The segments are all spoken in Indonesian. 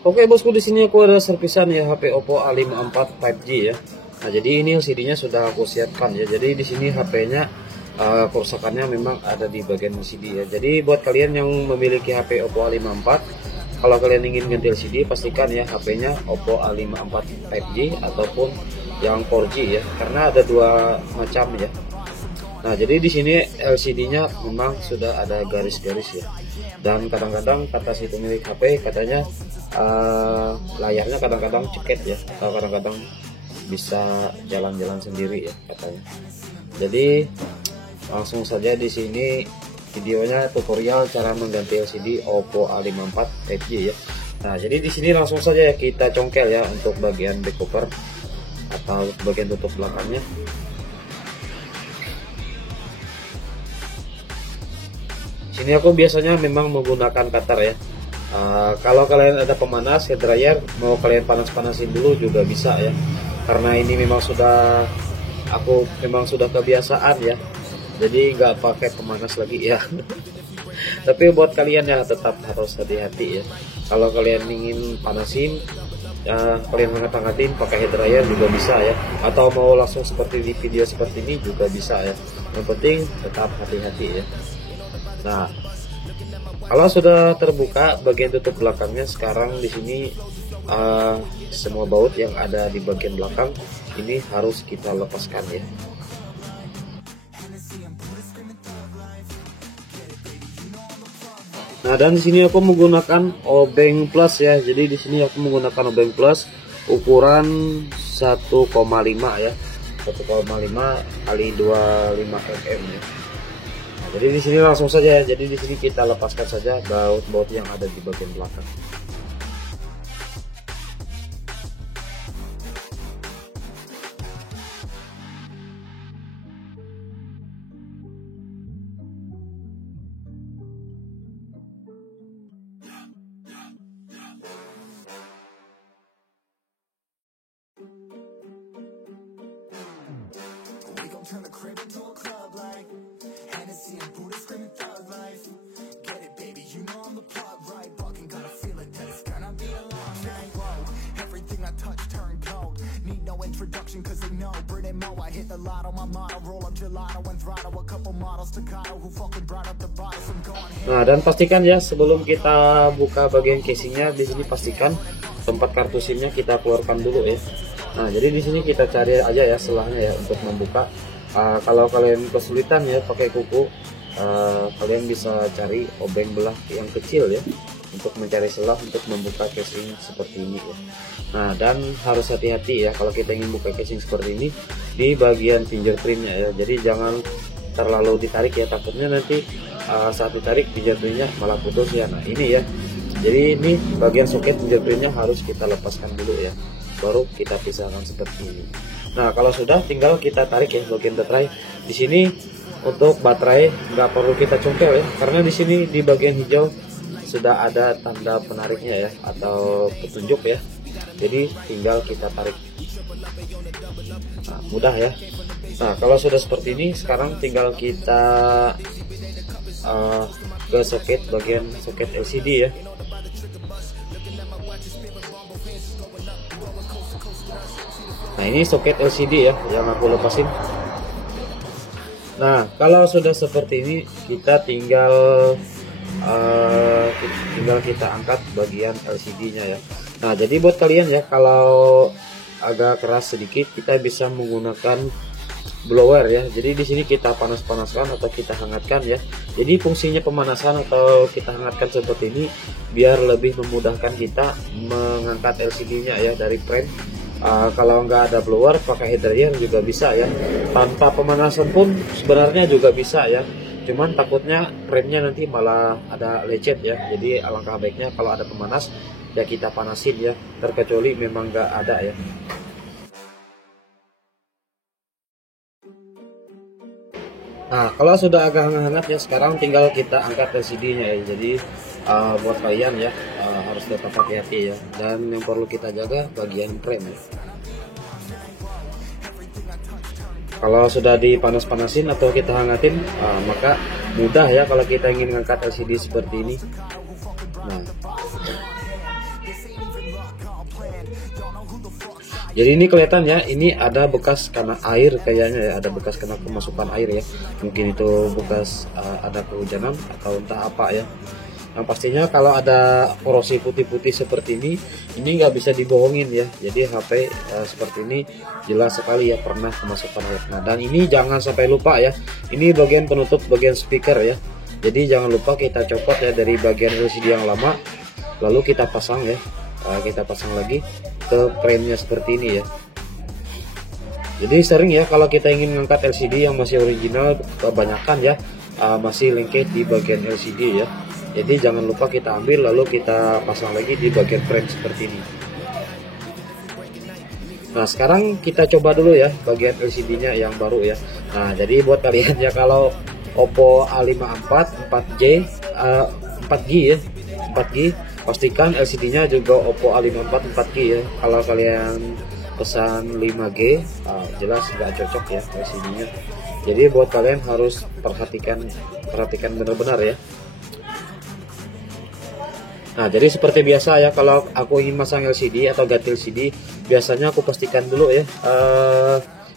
Oke bosku, di sini aku ada servisan ya HP Oppo A54 5G ya. Nah, jadi ini LCD-nya sudah aku siapkan ya. Jadi di sini HP-nya kerusakannya memang ada di bagian LCD ya. Jadi buat kalian yang memiliki HP Oppo A54, kalau kalian ingin ganti LCD, pastikan ya HP-nya Oppo A54 5G ataupun yang 4G ya. Karena ada dua macam ya. Nah, jadi di sini LCD-nya memang sudah ada garis-garis ya. Dan kadang-kadang kata si pemilik HP katanya layarnya kadang-kadang ceket ya, atau kadang-kadang bisa jalan-jalan sendiri ya katanya. Jadi langsung saja di sini videonya tutorial cara mengganti LCD Oppo A54 5G ya. Nah, jadi di sini langsung saja ya kita congkel ya untuk bagian back cover atau bagian tutup belakangnya. Ini aku biasanya memang menggunakan cutter ya. Kalau kalian ada pemanas hair dryer, mau kalian panas-panasin dulu juga bisa ya. Karena ini memang sudah kebiasaan ya. Jadi nggak pakai pemanas lagi ya. Tapi buat kalian ya tetap harus hati-hati ya. Kalau kalian ingin panasin, ya kalian hangat-hangatin pakai hair dryer juga bisa ya. Atau mau langsung seperti di video seperti ini juga bisa ya. Yang penting tetap hati-hati ya. Nah, kalau sudah terbuka bagian tutup belakangnya, sekarang di sini semua baut yang ada di bagian belakang ini harus kita lepaskan ya. Nah, dan di sini aku menggunakan obeng plus ya. Jadi di sini aku menggunakan obeng plus ukuran 1,5 ya. 1,5 kali 25 mm ya. Jadi di sini langsung saja ya. Jadi di sini kita lepaskan saja baut-baut yang ada di bagian belakang. Nah, dan pastikan ya sebelum kita buka bagian casingnya, di sini pastikan tempat kartu SIM-nya kita keluarkan dulu ya. Nah, jadi di sini kita cari aja ya selahnya ya untuk membuka. Kalau kalian kesulitan ya pakai kuku, kalian bisa cari obeng belah yang kecil ya untuk mencari selah untuk membuka casing seperti ini ya. Nah, dan harus hati-hati ya kalau kita ingin buka casing seperti ini di bagian fingerprintnya ya. Jadi jangan terlalu ditarik ya, takutnya nanti saat ditarik fingerprintnya malah putus ya. Nah, ini ya, jadi ini bagian soket fingerprintnya harus kita lepaskan dulu ya, baru kita pisahkan seperti ini. Nah, kalau sudah tinggal kita tarik ya bagian baterai. Di sini untuk baterai nggak perlu kita congkel ya, karena di sini di bagian hijau sudah ada tanda penariknya ya atau petunjuk ya. Jadi tinggal kita tarik. Nah, mudah ya. Nah, kalau sudah seperti ini, sekarang tinggal kita ke soket bagian soket LCD ya. Nah, ini soket LCD ya yang aku lepasin. Nah, kalau sudah seperti ini, kita tinggal kita angkat bagian LCD-nya ya. Nah, jadi buat kalian ya kalau agak keras sedikit, kita bisa menggunakan blower ya. Jadi di sini kita panas-panaskan atau kita hangatkan ya. Jadi fungsinya pemanasan atau kita hangatkan seperti ini biar lebih memudahkan kita mengangkat LCD-nya ya dari frame. Kalau nggak ada blower, pakai hair dryer juga bisa ya. Tanpa pemanasan pun sebenarnya juga bisa ya. Cuman takutnya frame-nya nanti malah ada lecet ya. Jadi alangkah baiknya kalau ada pemanas ya kita panasin ya. Terkecuali memang nggak ada ya. Nah, kalau sudah agak hangat ya, sekarang tinggal kita angkat LCD-nya ya. Jadi buat kalian ya harus tetap hati-hati ya. Dan yang perlu kita jaga bagian frame ya. Kalau sudah dipanas-panasin atau kita hangatin, maka mudah ya kalau kita ingin mengangkat LCD seperti ini. Nah, Jadi ini kelihatan ya, ini ada bekas kena air kayaknya ya, ada bekas kena kemasukan air ya. Mungkin itu bekas ada kehujanan atau entah apa ya. Yang pastinya kalau ada korosi putih-putih seperti ini nggak bisa dibohongin ya. Jadi HP seperti ini jelas sekali ya pernah kemasukan air. Nah, dan ini jangan sampai lupa ya. Ini bagian penutup bagian speaker ya. Jadi jangan lupa kita copot ya dari bagian LCD yang lama, lalu kita pasang ya. Kita pasang lagi ke frame-nya seperti ini ya. Jadi sering ya kalau kita ingin mengangkat LCD yang masih original, kebanyakan ya masih lengket di bagian LCD ya. Jadi jangan lupa kita ambil lalu kita pasang lagi di bagian frame seperti ini. Nah, sekarang kita coba dulu ya bagian LCD-nya yang baru ya. Nah, jadi buat kalian ya kalau Oppo A54 4G 4G ya, 4G, pastikan LCD-nya juga Oppo A54 4G ya. Kalau kalian pesan 5G, jelas nggak cocok ya LCD-nya. Jadi buat kalian harus perhatikan benar-benar ya. Nah, jadi seperti biasa ya, kalau aku ingin masang LCD atau ganti LCD, biasanya aku pastikan dulu ya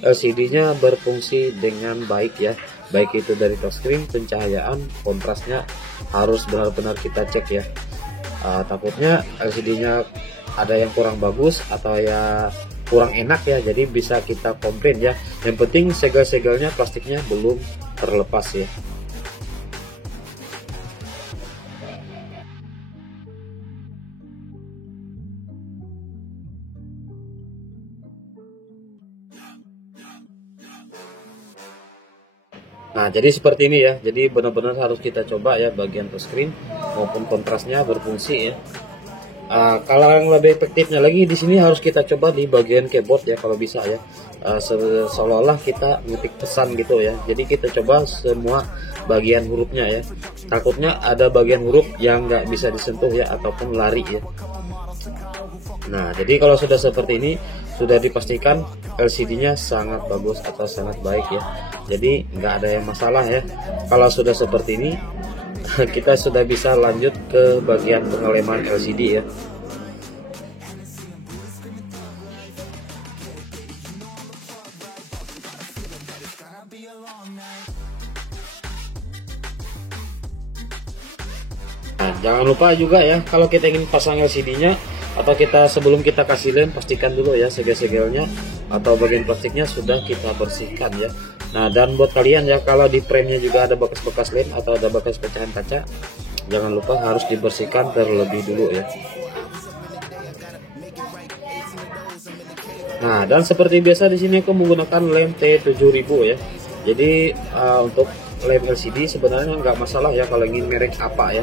LCD-nya berfungsi dengan baik ya. Baik itu dari touchscreen, pencahayaan, kontrasnya harus benar-benar kita cek ya. Takutnya LCD-nya ada yang kurang bagus atau ya kurang enak ya, jadi bisa kita komplain ya. Yang penting segel-segelnya plastiknya belum terlepas ya. Nah, jadi seperti ini ya. Jadi benar-benar harus kita coba ya bagian touchscreen maupun kontrasnya berfungsi ya. Kalau yang lebih efektifnya lagi di sini harus kita coba di bagian keyboard ya kalau bisa ya. Seolah-olah kita ngetik pesan gitu ya. Jadi kita coba semua bagian hurufnya ya. Takutnya ada bagian huruf yang nggak bisa disentuh ya ataupun lari ya. Nah, jadi kalau sudah seperti ini, sudah dipastikan LCD-nya sangat bagus atau sangat baik ya. Jadi nggak ada yang masalah ya. Kalau sudah seperti ini, kita sudah bisa lanjut ke bagian pengeleman LCD ya. Nah, jangan lupa juga ya, kalau kita ingin pasang LCD-nya atau kita sebelum kita kasih lem, pastikan dulu ya segel-segelnya atau bagian plastiknya sudah kita bersihkan ya. Nah, dan buat kalian ya, kalau di frame-nya juga ada bekas-bekas lem atau ada bekas pecahan kaca, jangan lupa harus dibersihkan terlebih dulu ya. Nah, dan seperti biasa di sini aku menggunakan lem T7000 ya. Jadi untuk lem LCD sebenarnya nggak masalah ya kalau ingin merek apa ya.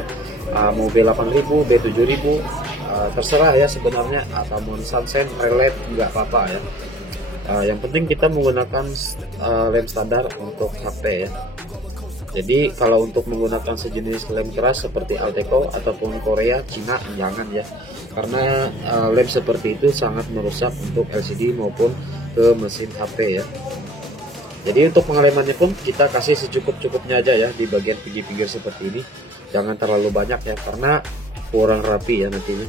Mau B8000, B7000, terserah ya sebenarnya, atau mau Sunsen, Relight, nggak apa-apa ya. Yang penting kita menggunakan lem standar untuk HP ya. Jadi kalau untuk menggunakan sejenis lem keras seperti Alteco ataupun Korea, Cina, jangan ya. Karena lem seperti itu sangat merusak untuk LCD maupun ke mesin HP ya. Jadi untuk pengelemannya pun kita kasih secukup-cukupnya aja ya di bagian pinggir-pinggir seperti ini. Jangan terlalu banyak ya, karena kurang rapi ya nantinya.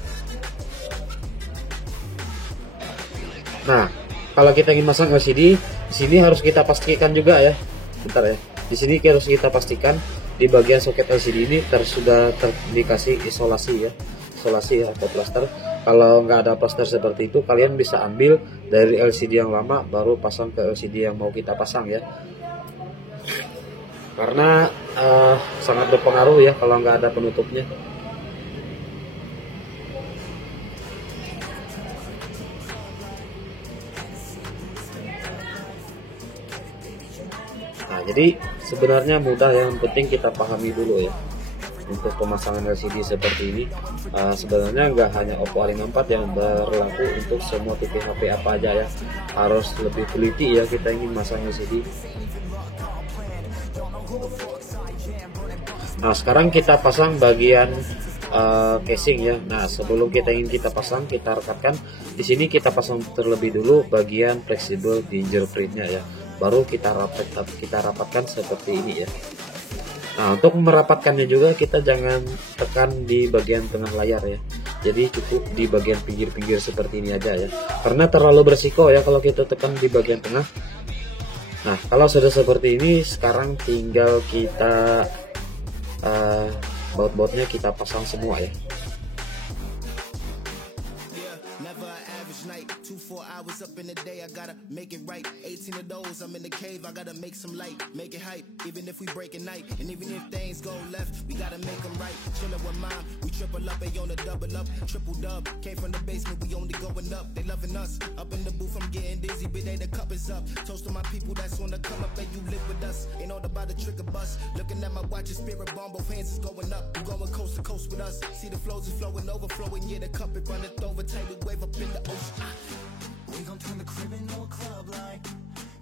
Nah, kalau kita ingin masang LCD, di sini harus kita pastikan juga ya. Bentar ya. Di sini harus kita pastikan di bagian soket LCD ini sudah dikasih isolasi ya. Isolasi ya, atau plaster. Kalau nggak ada plaster seperti itu, kalian bisa ambil dari LCD yang lama baru pasang ke LCD yang mau kita pasang ya. Karena sangat berpengaruh ya kalau nggak ada penutupnya. Nah, jadi sebenarnya mudah, yang penting kita pahami dulu ya. Untuk pemasangan LCD seperti ini sebenarnya nggak hanya Oppo A54 yang berlaku, untuk semua tipe HP apa aja ya. Harus lebih teliti ya kita ingin masang LCD. Nah, sekarang kita pasang bagian casing ya. Nah, sebelum kita pasang, kita rekatkan. Di sini kita pasang terlebih dulu bagian fleksibel fingerprintnya ya. Baru kita rapatkan seperti ini ya. Nah, untuk merapatkannya juga kita jangan tekan di bagian tengah layar ya. Jadi cukup di bagian pinggir-pinggir seperti ini aja ya, karena terlalu berisiko ya kalau kita tekan di bagian tengah. Nah kalau sudah seperti ini, sekarang tinggal kita baut-bautnya kita pasang semua ya. 4 hours up in the day, I gotta make it right. 18 of those, I'm in the cave, I gotta make some light, make it hype, even if we break at night. And even if things go left, we gotta make them right. Chillin' with mine, we triple up, they on the double up, triple dub. Came from the basement, we only going up, they loving us. Up in the booth, I'm getting dizzy, but they the cup is up. Toast to my people that's wanna come up and you live with us. Ain't all about the trigger bus. Looking at my watch, your spirit bomb, both hands is going up. You going coast to coast with us. See the flows is flowing, overflowing, yeah, the cup it runneth over, tidal wave up in the ocean. We gon' turn the crib into a club like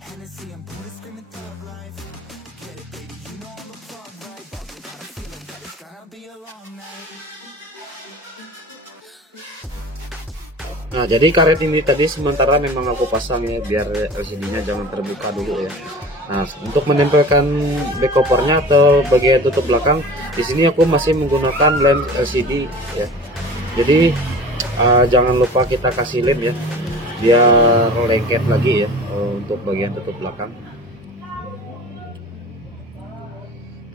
Hennessy and Buddha screaming thug life. Get it, baby, you know I'm the plug, right? But we got a feeling that it's gonna be a long night. Nah jadi karet ini tadi sementara memang aku pasang ya, biar LCD-nya jangan terbuka dulu ya. Nah untuk menempelkan back covernya atau bagian tutup belakang, di sini aku masih menggunakan lem LCD ya. Jadi jangan lupa kita kasih lem ya, biar lengket lagi ya untuk bagian tutup belakang.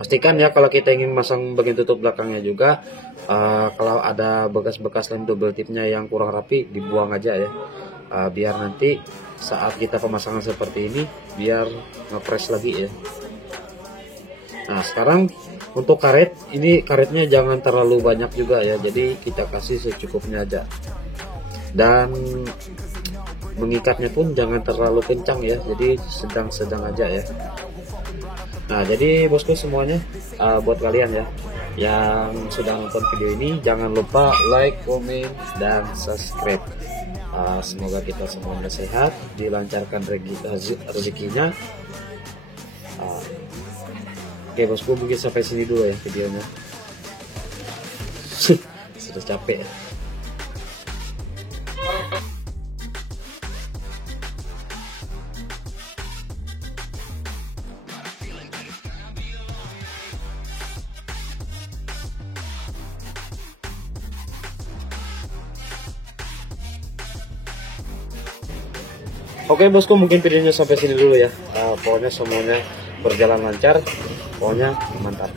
Pastikan ya kalau kita ingin masang bagian tutup belakangnya juga, kalau ada bekas-bekas lem double tipnya yang kurang rapi, dibuang aja ya, biar nanti saat kita pemasangan seperti ini biar ngepres lagi ya. Nah sekarang untuk karet ini, karetnya jangan terlalu banyak juga ya, jadi kita kasih secukupnya aja. Dan mengikatnya pun jangan terlalu kencang ya, jadi sedang-sedang aja ya. Nah jadi bosku semuanya, buat kalian ya yang sudah nonton video ini, jangan lupa like, komen, dan subscribe. Semoga kita semuanya sehat, dilancarkan rezekinya. Oke bosku, mungkin sampai sini dulu ya videonya. Sudah capek ya. Oke bosku, mungkin videonya sampai sini dulu ya. Pokoknya semuanya berjalan lancar, pokoknya mantap.